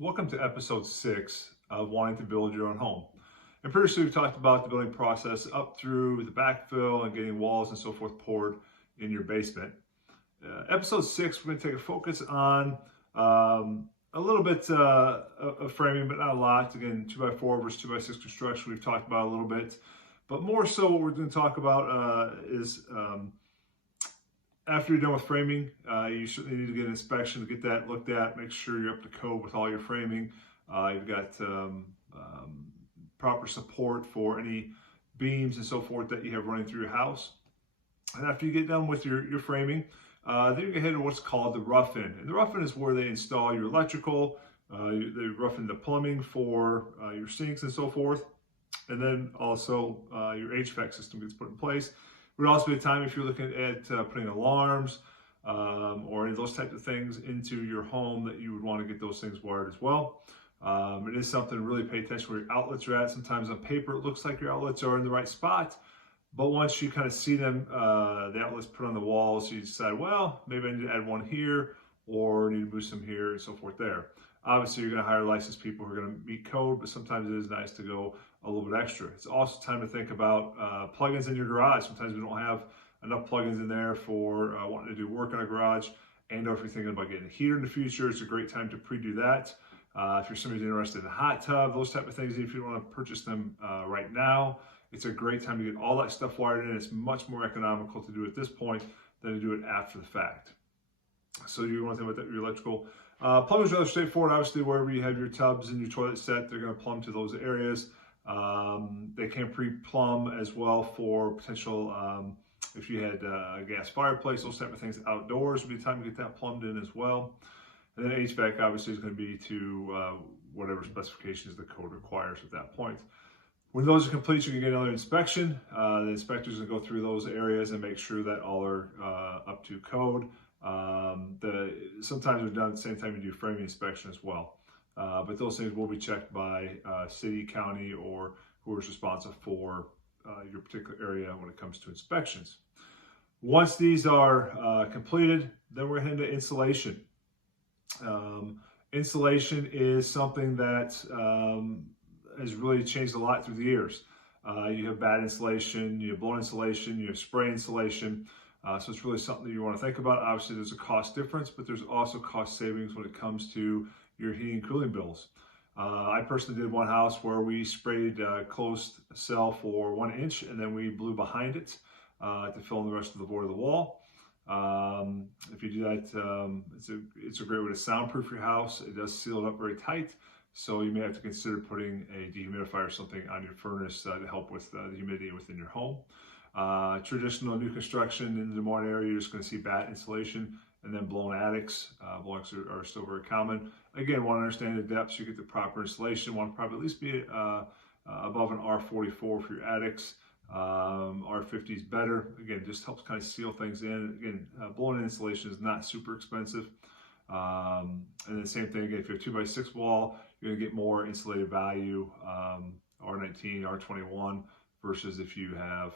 Welcome to episode 6 of Wanting to Build Your Own Home. And previously, we've talked about the building process up through the backfill and getting walls and so forth poured in your basement. Episode 6, we're going to take a focus on a little bit of framing, but not a lot. Again, 2x4 versus 2x6 construction, we've talked about a little bit. But more so, what we're going to talk about is after you're done with framing, you certainly need to get an inspection to get that looked at, make sure you're up to code with all your framing. You've got proper support for any beams and so forth that you have running through your house. And after you get done with your framing, then you can head to what's called the rough-in. And the rough-in is where they install your electrical, they rough-in the plumbing for your sinks and so forth. And then also your HVAC system gets put in place. It would also be a time if you're looking at putting alarms or any of those types of things into your home that you would want to get those things wired as well. It is something to really pay attention where your outlets are at. Sometimes on paper it looks like your outlets are in the right spot, but once you kind of see them, the outlets put on the walls, you decide, well, maybe I need to add one here or need to move some here and so forth there. Obviously, you're going to hire licensed people who are going to meet code, but sometimes it is nice to go a little bit extra. It's also time to think about plugins in your garage. Sometimes we don't have enough plugins in there for wanting to do work on a garage, and or if you're thinking about getting a heater in the future, it's a great time to pre-do that. If you're somebody who's interested in a hot tub, those type of things, if you don't want to purchase them right now, it's a great time to get all that stuff wired in. It's much more economical to do it at this point than to do it after the fact. So you want to think about that, your electrical. Plumbing's rather straightforward. Obviously, wherever you have your tubs and your toilet set, they're going to plumb to those areas. They can pre-plumb as well for potential, if you had a gas fireplace, those type of things outdoors would be time to get that plumbed in as well. And then HVAC obviously is going to be to whatever specifications the code requires at that point. When those are complete, you can get another inspection. The inspector's going to go through those areas and make sure that all are up to code. Sometimes they're done at the same time you do framing inspection as well. But those things will be checked by city, county, or who is responsible for your particular area when it comes to inspections. Once these are completed, then we're heading to insulation. Insulation is something that has really changed a lot through the years. You have bad insulation, you have blown insulation, you have spray insulation. So it's really something that you want to think about. Obviously, there's a cost difference, but there's also cost savings when it comes to your heating and cooling bills. I personally did one house where we sprayed closed cell for 1 inch, and then we blew behind it to fill in the rest of the void of the wall. If you do that, it's a great way to soundproof your house. It does seal it up very tight, so you may have to consider putting a dehumidifier or something on your furnace to help with the humidity within your home. Traditional new construction in the Des Moines area, you're just going to see batt insulation and then blown attics. Blown attics are still very common. Again, want to understand the depths, you get the proper insulation. Want to probably at least be above an R44 for your attics. R50 is better. Again, just helps kind of seal things in. Again, blown insulation is not super expensive. And the same thing, again, if you have 2x6 wall, you're going to get more insulated value, R19, R21, versus if you have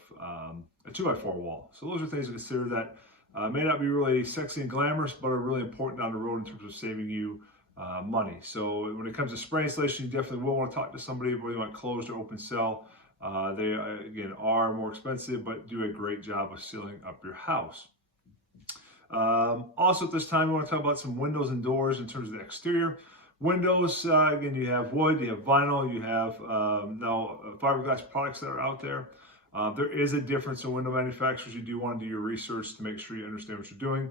a 2x4 wall. So those are things to consider that may not be really sexy and glamorous, but are really important down the road in terms of saving you money. So when it comes to spray insulation, you definitely will want to talk to somebody whether you want closed or open cell. They, again, are more expensive, but do a great job of sealing up your house. Also at this time, we want to talk about some windows and doors in terms of the exterior. Windows, again, you have wood, you have vinyl, you have now fiberglass products that are out there. There is a difference in window manufacturers. You do want to do your research to make sure you understand what you're doing.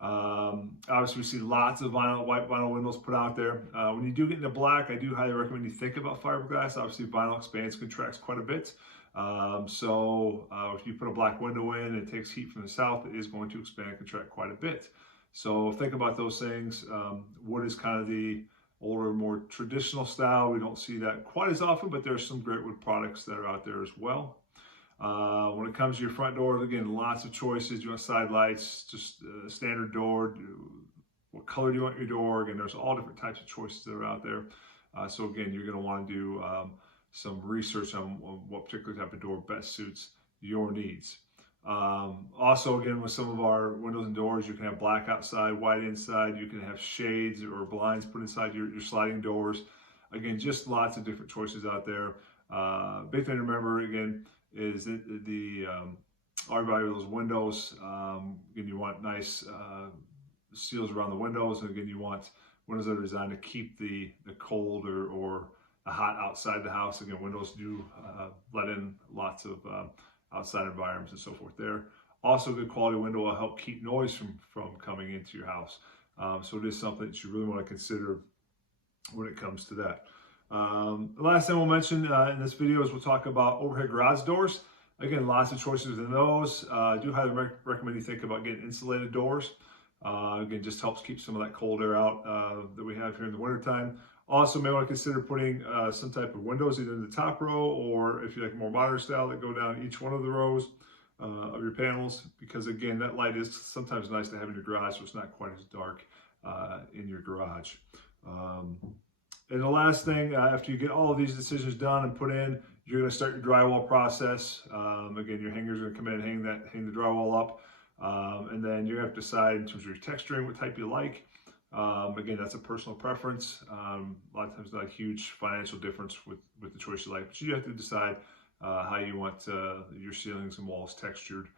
Obviously, we see lots of white vinyl windows put out there. When you do get into black, I do highly recommend you think about fiberglass. Obviously, vinyl expands, contracts quite a bit. If you put a black window in and it takes heat from the south, it is going to expand and contract quite a bit. So think about those things. Wood is kind of the older, more traditional style. We don't see that quite as often, but there's some great wood products that are out there as well. When it comes to your front door, again, lots of choices. You want side lights, just a standard door. What color do you want your door? Again, there's all different types of choices that are out there. So again, you're going to want to do some research on what particular type of door best suits your needs. Also, again, with some of our windows and doors, you can have black outside, white inside. You can have shades or blinds put inside your sliding doors. Again, just lots of different choices out there. Big thing to remember, again, is the everybody with those windows. Again, you want nice seals around the windows, and again, you want windows that are designed to keep the cold or the hot outside the house. Again, windows do let in lots of outside environments and so forth there. Also, good quality window will help keep noise from coming into your house. So it is something that you really want to consider when it comes to that. The last thing we'll mention in this video is we'll talk about overhead garage doors. Again, lots of choices in those. I do highly recommend you think about getting insulated doors. Again, just helps keep some of that cold air out that we have here in the wintertime. Also, may want to consider putting some type of windows either in the top row, or if you like more modern style, that go down each one of the rows of your panels, because again, that light is sometimes nice to have in your garage, so it's not quite as dark in your garage. And the last thing, after you get all of these decisions done and put in, you're going to start your drywall process. Again, your hangers are going to come in and hang the drywall up. And then you're going to have to decide in terms of your texturing what type you like. Again, that's a personal preference. A lot of times not a huge financial difference with the choice you like, but you have to decide how you want your ceilings and walls textured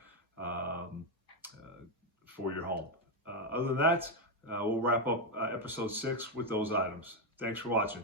for your home. Other than that, we'll wrap up episode 6 with those items. Thanks for watching.